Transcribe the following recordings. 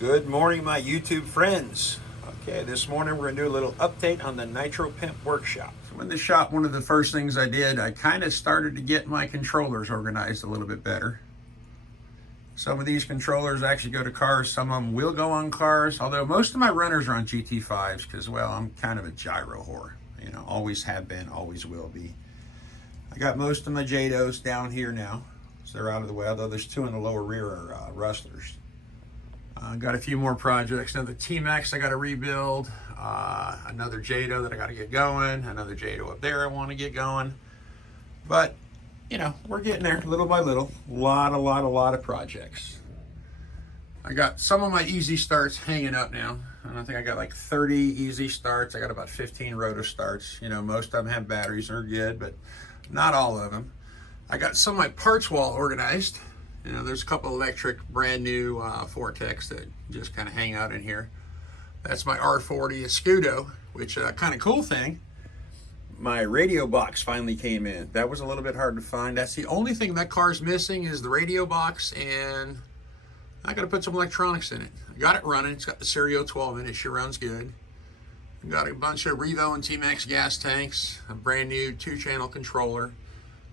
Good morning, my YouTube friends. Okay, this morning we're going to do a little update on the Nitro Pimp workshop. So in the shop, one of the first things I did, I kind of started to get my controllers organized a little bit better. Some of these controllers actually go to cars, some of them will go on cars, although most of my runners are on GT5s because, well, I'm kind of a gyro whore. You know, always have been, always will be. I got most of my JADOs down here now, so they're out of the way, although there's two in the lower rear are rustlers. Got a few more projects. Another T-Max I got to rebuild. Another JADO that I got to get going. Another JADO up there I want to get going. But, you know, we're getting there little by little. A lot of projects. I got some of my easy starts hanging up now. I think I got like 30 easy starts. I got about 15 roto starts. You know, most of them have batteries and are good, but not all of them. I got some of my parts wall organized. You know, there's a couple electric brand new Vortex that just kind of hang out in here. That's my R40 Escudo, which kind of cool thing. My radio box finally came in. That was a little bit hard to find. That's the only thing that car's missing is the radio box, and I got to put some electronics in it. I got it running. It's got the Serial 12 in it. She runs good. I got a bunch of Revo and T-Max gas tanks, a brand new 2-channel controller,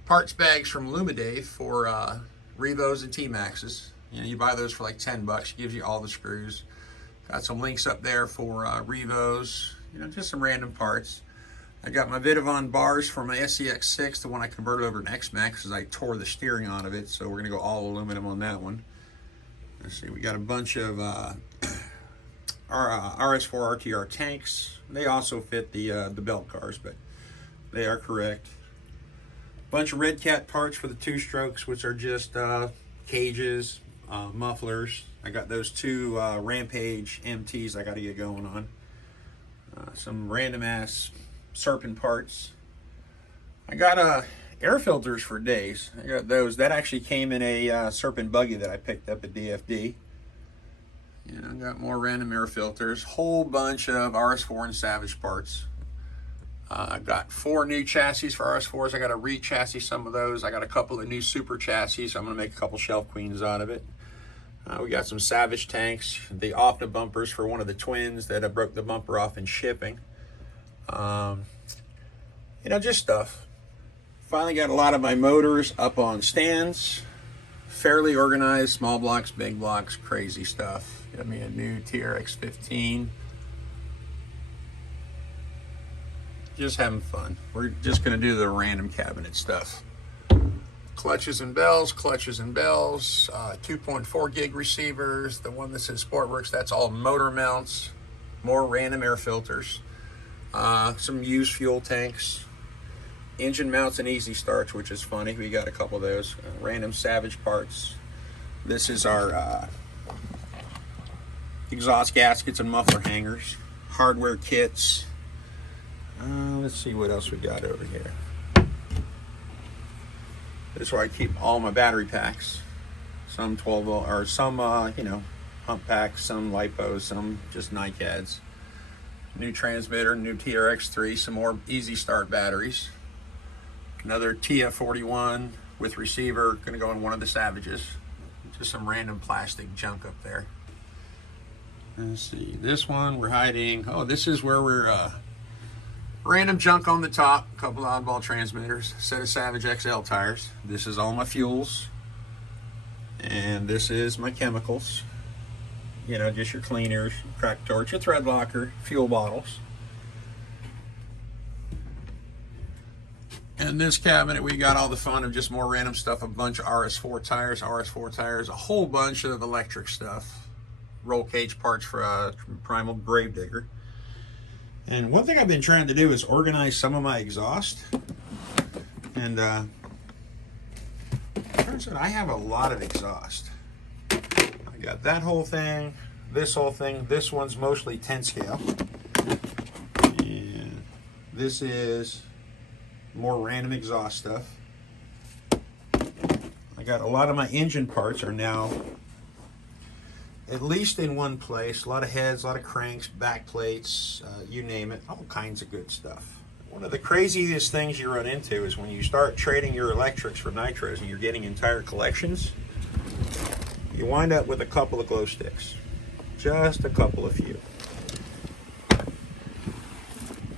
parts bags from Lumidave for Revos and T-Maxes. You know, you buy those for like 10 bucks. It gives you all the screws. Got some links up there for Revos. You know, just some random parts. I got my Vidavon bars for my SCX6, the one I converted over to X-Max because I tore the steering out of it. So we're gonna go all aluminum on that one. Let's see, we got a bunch of our RS4 RTR tanks. They also fit the belt cars, but they are correct. Bunch of Red Cat parts for the 2-strokes, which are just cages, mufflers. I got those two Rampage MTs I got to get going on. Some random ass Serpent parts. I got air filters for days. I got those. That actually came in a Serpent buggy that I picked up at DFD. And I got more random air filters. Whole bunch of RS4 and Savage parts. I got 4 new chassis for RS4s. I got to re-chassis some of those. I got a couple of new super chassis. So I'm going to make a couple shelf queens out of it. We got some Savage tanks. The Opta bumpers for one of the twins that I broke the bumper off in shipping. You know, just stuff. Finally got a lot of my motors up on stands. Fairly organized. Small blocks, big blocks, crazy stuff. Got me a new TRX 15. Just having fun. We're just going to do the random cabinet stuff. Clutches and bells, 2.4 gig receivers. The one that says Sportworks, that's all motor mounts. More random air filters. Some used fuel tanks. Engine mounts and easy starts, which is funny. We got a couple of those. Random Savage parts. This is our exhaust gaskets and muffler hangers. Hardware kits. Let's see what else we got over here. This is where I keep all my battery packs. Some 12 volt, or some, you know, pump packs, some LiPos, some just NiCads. New transmitter, new TRX3, some more easy start batteries. Another TF41 with receiver, gonna go in one of the Savages. Just some random plastic junk up there. Let's see, this one we're hiding. Oh, this is where we're, random junk on the top, a couple of oddball transmitters, a set of Savage XL tires. This is all my fuels. And this is my chemicals. You know, just your cleaners, crack torch, your thread locker, fuel bottles. In this cabinet, we got all the fun of just more random stuff, a bunch of RS4 tires, a whole bunch of electric stuff. Roll cage parts for a primal Gravedigger. And one thing I've been trying to do is organize some of my exhaust. And turns out I have a lot of exhaust. I got that whole thing, this whole thing. This one's mostly 10 scale. And this is more random exhaust stuff. I got a lot of my engine parts are now at least in one place. A lot of heads, a lot of cranks, back plates, you name it, all kinds of good stuff. One of the craziest things you run into is when you start trading your electrics for nitros and you're getting entire collections, you wind up with a couple of glow sticks. just a couple of few.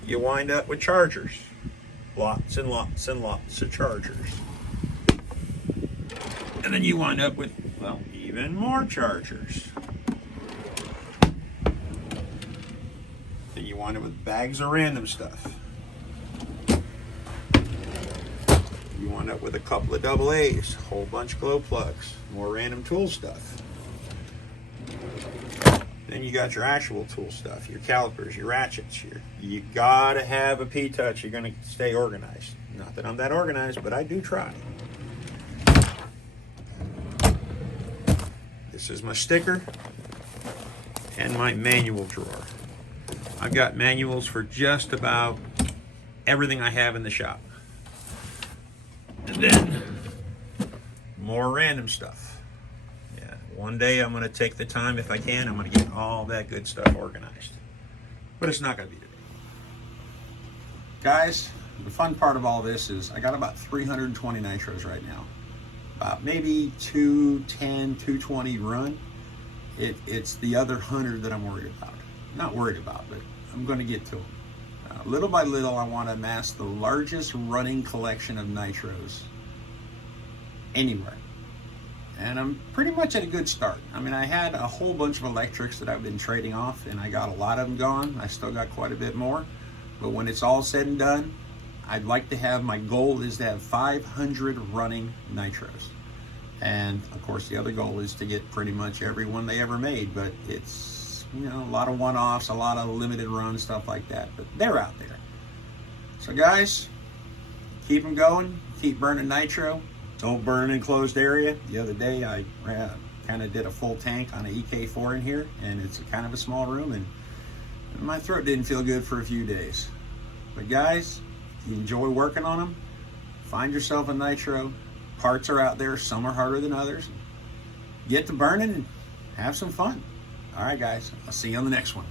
You wind up with chargers. Lots and lots and lots of chargers. And then you wind up with, well, even more chargers. Then you wind up with bags of random stuff. You wind up with a couple of double A's, whole bunch of glow plugs, more random tool stuff. Then you got your actual tool stuff, your calipers, your ratchets. You gotta have a P-touch. You're gonna stay organized. Not that I'm that organized, but I do try. This is my sticker and my manual drawer. I've got manuals for just about everything I have in the shop. And then more random stuff. Yeah, one day I'm going to take the time, if I can, I'm going to get all that good stuff organized. But it's not going to be today. Guys, the fun part of all this is I got about 320 nitros right now. About maybe 210, 220 run. It's the other 100 that I'm worried about. Not worried about, but I'm going to get to them. Little by little, I want to amass the largest running collection of nitros anywhere. And I'm pretty much at a good start. I mean, I had a whole bunch of electrics that I've been trading off, and I got a lot of them gone. I still got quite a bit more. But when it's all said and done, I'd like to have, my goal is to have 500 running nitros. And of course, the other goal is to get pretty much every one they ever made, but it's, you know, a lot of one-offs, a lot of limited runs, stuff like that, but they're out there. So guys, keep them going, keep burning nitro. Don't burn in enclosed area. The other day I kind of did a full tank on an EK4 in here, and it's kind of a small room, and my throat didn't feel good for a few days. But guys, you enjoy working on them, find yourself a nitro. Parts are out there, some are harder than others. Get to burning and have some fun. All right, guys, I'll see you on the next one.